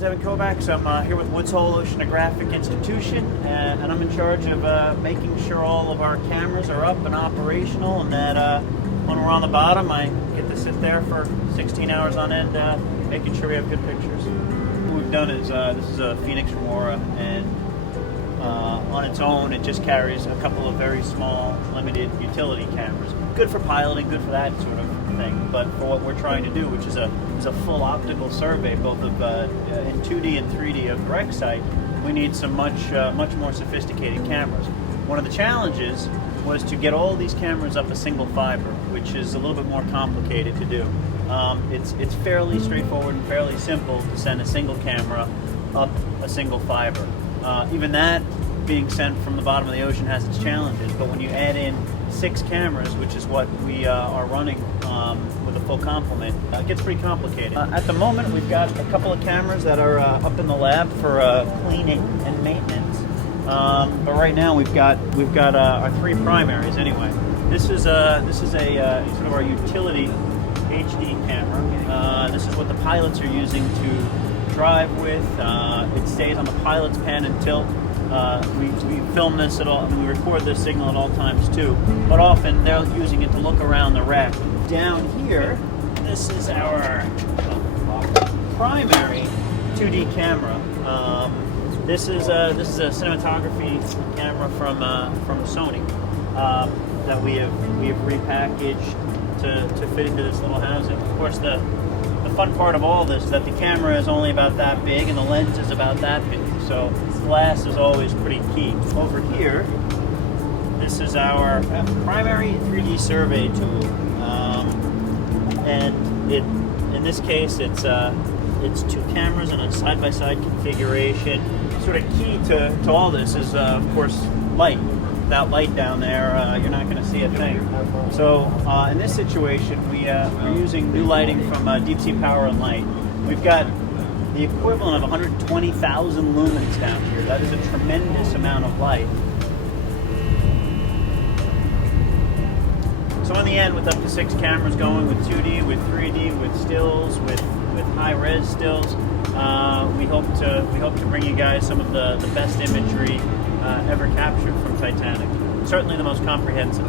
name's Kovacs. I'm here with Woods Hole Oceanographic Institution, and I'm in charge of making sure all of our cameras are up and operational, and that when we're on the bottom, I get to sit there for 16 hours on end, making sure we have good pictures. What we've done is, this is a Phoenix Remora, and on its own, it just carries a couple of very small, limited utility cameras. Good for piloting, good for that sort of thing, but for what we're trying to do, which is a full optical survey, both of in 2D and 3D of the wreck site, we need some much more sophisticated cameras. One of the challenges was to get all these cameras up a single fiber, which is a little bit more complicated to do. It's fairly straightforward and fairly simple to send a single camera up a single fiber. Even that being sent from the bottom of the ocean has its challenges, but when you add in 6 cameras, which is what we are running with a full complement, it gets pretty complicated. At the moment, we've got a couple of cameras that are up in the lab for cleaning and maintenance. But right now, we've got our 3 primaries. Anyway, this is sort of our utility HD camera. This is what the pilots are using to drive with. It stays on the pilot's pan and tilt. We film this at all, I mean, we record this signal at all times too, but often they're using it to look around the wreck. Down here, this is our primary 2D camera. This is a cinematography camera from Sony that we have repackaged to fit into this little housing. Of course, the fun part of all this is that the camera is only about that big and the lens is about that big, so glass is always pretty key. Over here, this is our primary 3D survey tool, and in this case it's 2 cameras in a side-by-side configuration. Sort of key to all this is of course light. Without light down there, you're not going to see a thing. So in this situation, we're using new lighting from Deep Sea Power and Light. We've got the equivalent of 120,000 lumens down here. That is a tremendous amount of light. So in the end, with up to 6 cameras going, with 2D, with 3D, with stills, with high-res stills, we hope to bring you guys some of the best imagery ever captured from Titanic. Certainly the most comprehensive.